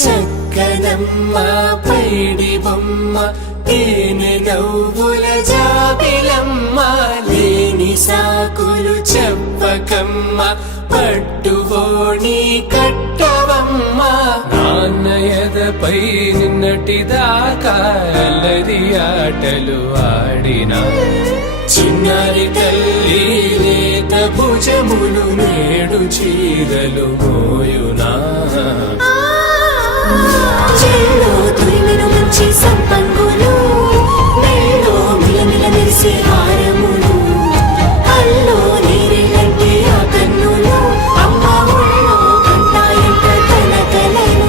చక్కనమ్మ పైడి బొమ్మ తేనె నవ్వుల జాబిలమ్మ లేని సాకులు చెప్పకమ్మ పట్టువోణి కట్టవమ్మ నాన్నయదపై నిన్నటిదాకా అల్లరి ఆటలు ఆడినా చిన్నారి తల్లి లేత భుజములు నేడు చీరలు మోయునా చెల్లో తురిమిన మంచి సంపంగులు మెల్లో మిలమిల మెరిసే హారములు అల్లో నీరెళ్ళంటే ఆ కన్నులు అమ్మ ఒళ్ళో కంటాయంట తన కలను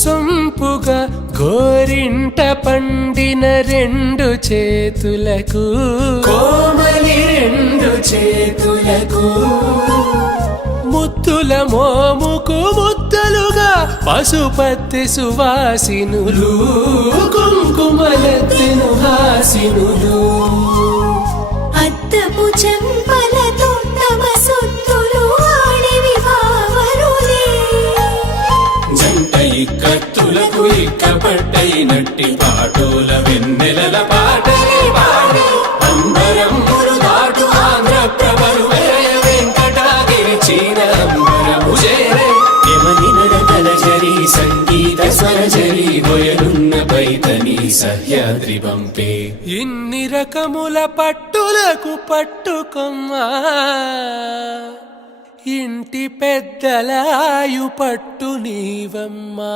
సొంపుగా గోరింట పండిన రెండు చేతులకు కోమలి రెండు చేతులకు ముత్తుల మోముకు ముద్దలుగా పశుపతి సువాసినులు కుంకుమలెత్తిను హాసినులు అద్దపు చెంపలతో తమ సొత్తులు ఆడివి భావరులే జంట ఇక్కత్తులకు ఇక్కపట్టైనట్టి పాటోల వెన్నెలల పాటలే పాడే అంబరములు దాటు ఆంధ్ర ప్రభలు వెంకటాగిరి చీన అంబరము చేరే యమని నడకల జరి సంగీత స్వరజరి గొయలున్న పైతని సహ్యాద్రి పంపే ఇన్ని రకముల పట్టులకు పట్టుకొమ్మా ఇంటి పెద్దలాయు పట్టు నీవమ్మా.